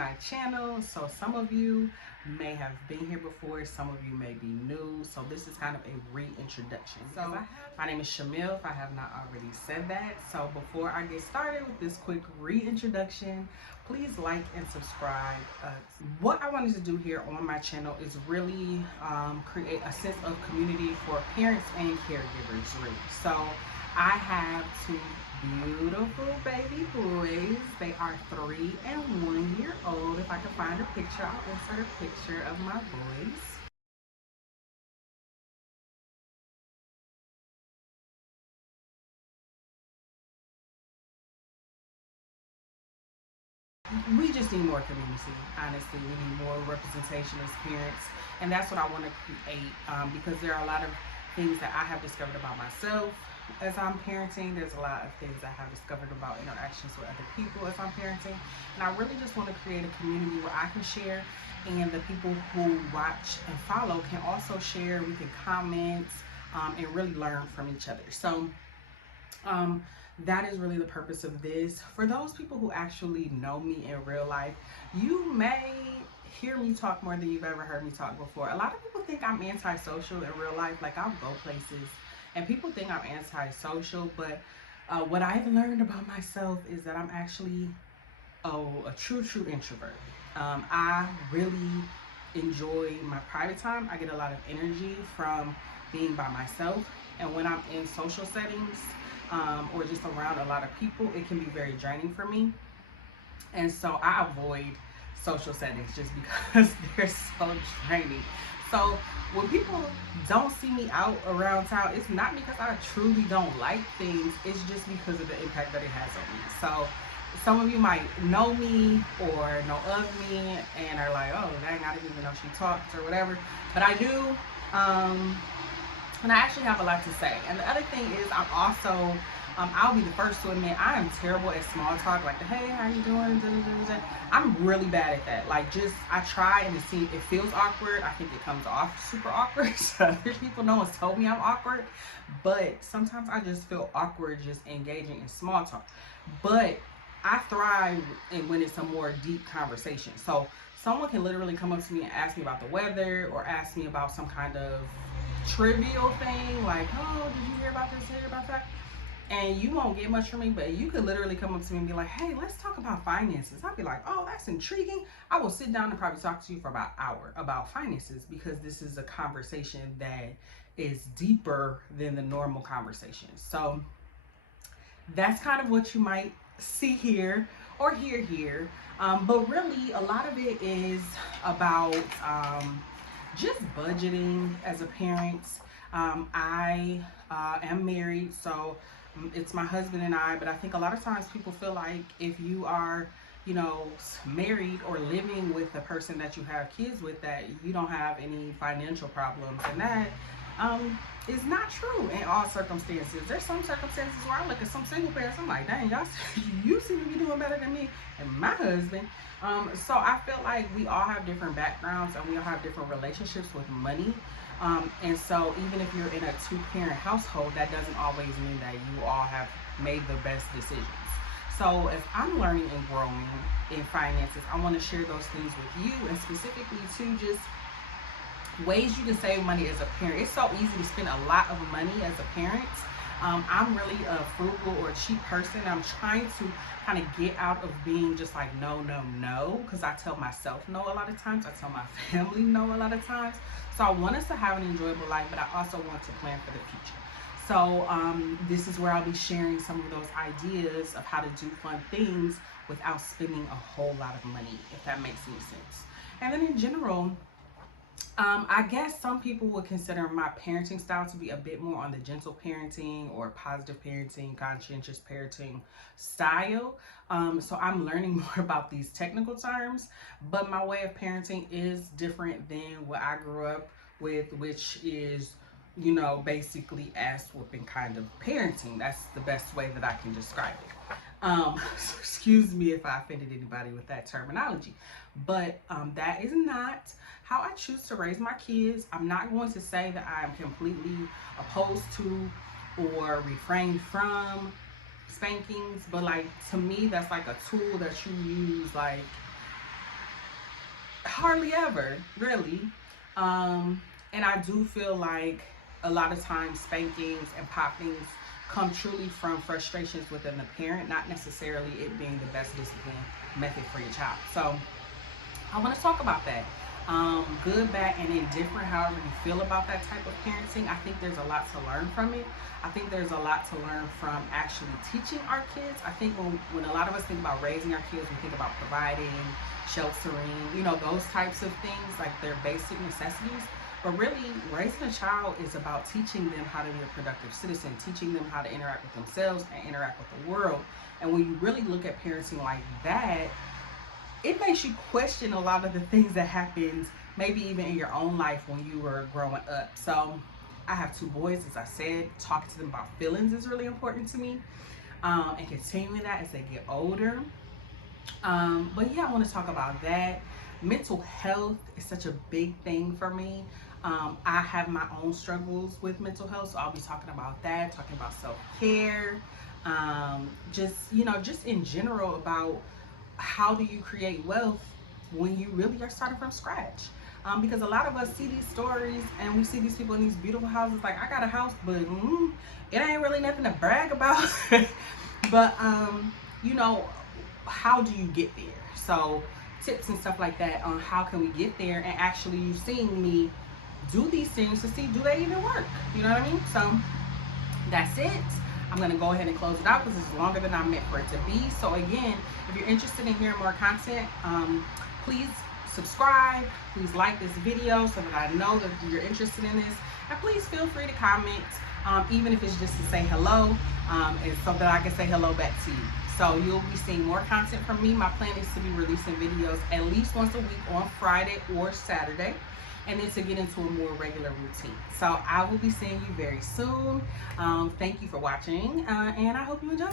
my channel. So some of you may have been here before, some of you may be new. So this is kind of a reintroduction. So my name is Shamil, if I have not already said that. So before I get started with this quick reintroduction, please like and subscribe. What I wanted to do here on my channel is really create a sense of community for parents and caregivers, really. So I have two beautiful baby boys. They are 3 and 1 year old. If I can find a picture, I'll insert a picture of my boys. We just need more community, honestly. We need more representation as parents, and that's what I want to create, because there are a lot of things that I have discovered about myself as I'm parenting. There's a lot of things I have discovered about interactions with other people as I'm parenting, and I really just want to create a community where I can share, and the people who watch and follow can also share. We can comment, and really learn from each other. So um, that is really the purpose of this. For those people who actually know me in real life, you may hear me talk more than you've ever heard me talk before. A lot of people think I'm antisocial in real life. Like, I'll go places and people think I'm antisocial, but what I've learned about myself is that I'm actually a true introvert. I really enjoy my private time. I get a lot of energy from being by myself, and when I'm in social settings, or just around a lot of people, it can be very draining for me. And so I avoid social settings just because they're so draining. So when people don't see me out around town, it's not because I truly don't like things, it's just because of the impact that it has on me. So some of you might know me or know of me and are like, oh dang, I didn't even know she talked or whatever. But I do. And I actually have a lot to say. And the other thing is, I'm also, I'll be the first to admit, I am terrible at small talk. Like, hey, how you doing? I'm really bad at that. Like, I try and it feels awkward. I think it comes off super awkward. So other people, no one's told me I'm awkward. But sometimes I just feel awkward just engaging in small talk. But I thrive when it's a more deep conversation. So someone can literally come up to me and ask me about the weather, or ask me about some kind of trivial thing, like, oh, did you hear about this, hear about that? And you won't get much from me, but you could literally come up to me and be like, hey, let's talk about finances. I'll be like, oh, that's intriguing. I will sit down and probably talk to you for about an hour about finances, because this is a conversation that is deeper than the normal conversation. So that's kind of what you might see here or hear here. But really, a lot of it is about just budgeting as a parent. I am married, so it's my husband and I, but I think a lot of times people feel like if you are, married or living with the person that you have kids with, that you don't have any financial problems. And that is not true in all circumstances. There's some circumstances where I look at some single parents, I'm like, dang, y'all, you seem to be doing better than me and my husband. So I feel like we all have different backgrounds and we all have different relationships with money. And so even if you're in a 2-parent household, that doesn't always mean that you all have made the best decisions. So if I'm learning and growing in finances, I want to share those things with you, and specifically to just ways you can save money as a parent. It's so easy to spend a lot of money as a parent. I'm really a frugal or cheap person. I'm trying to kind of get out of being just like no, because I tell myself no a lot of times. I tell my family no a lot of times. So I want us to have an enjoyable life, but I also want to plan for the future. So this is where I'll be sharing some of those ideas of how to do fun things without spending a whole lot of money, if that makes any sense. And then in general, I guess some people would consider my parenting style to be a bit more on the gentle parenting or positive parenting, conscientious parenting style. So I'm learning more about these technical terms, but my way of parenting is different than what I grew up with, which is, basically ass whooping kind of parenting. That's the best way that I can describe it. So excuse me if I offended anybody with that terminology, but that is not how I choose to raise my kids. I'm not going to say that I am completely opposed to or refrain from spankings, but like, to me, that's like a tool that you use like Hardly ever, really. And I do feel like a lot of times spankings and poppings come truly from frustrations within the parent, not necessarily it being the best discipline method for your child. So I want to talk about that. Good, bad, and indifferent, however you feel about that type of parenting, I think there's a lot to learn from it. I think there's a lot to learn from actually teaching our kids. I think when a lot of us think about raising our kids, we think about providing, sheltering, those types of things, like their basic necessities. But really, raising a child is about teaching them how to be a productive citizen, teaching them how to interact with themselves and interact with the world. And when you really look at parenting like that, it makes you question a lot of the things that happened maybe even in your own life when you were growing up. So I have two boys, as I said. Talking to them about feelings is really important to me, and continuing that as they get older. But yeah, I want to talk about that. Mental health is such a big thing for me. I have my own struggles with mental health, so I'll be talking about that, talking about self-care, just in general about how do you create wealth when you really are starting from scratch. Because a lot of us see these stories and we see these people in these beautiful houses, like I got a house, but it ain't really nothing to brag about. But you know, how do you get there? So tips and stuff like that on how can we get there, and actually you seeing me do these things to see do they even work. You know what I mean? So that's it. I'm going to go ahead and close it out because it's longer than I meant for it to be. So again, if you're interested in hearing more content, please subscribe, please like this video so that I know that you're interested in this, and please feel free to comment, even if it's just to say hello, and so that I can say hello back to you. So you'll be seeing more content from me. My plan is to be releasing videos at least once a week on Friday or Saturday, and then to get into a more regular routine. So I will be seeing you very soon. Thank you for watching, and I hope you enjoy.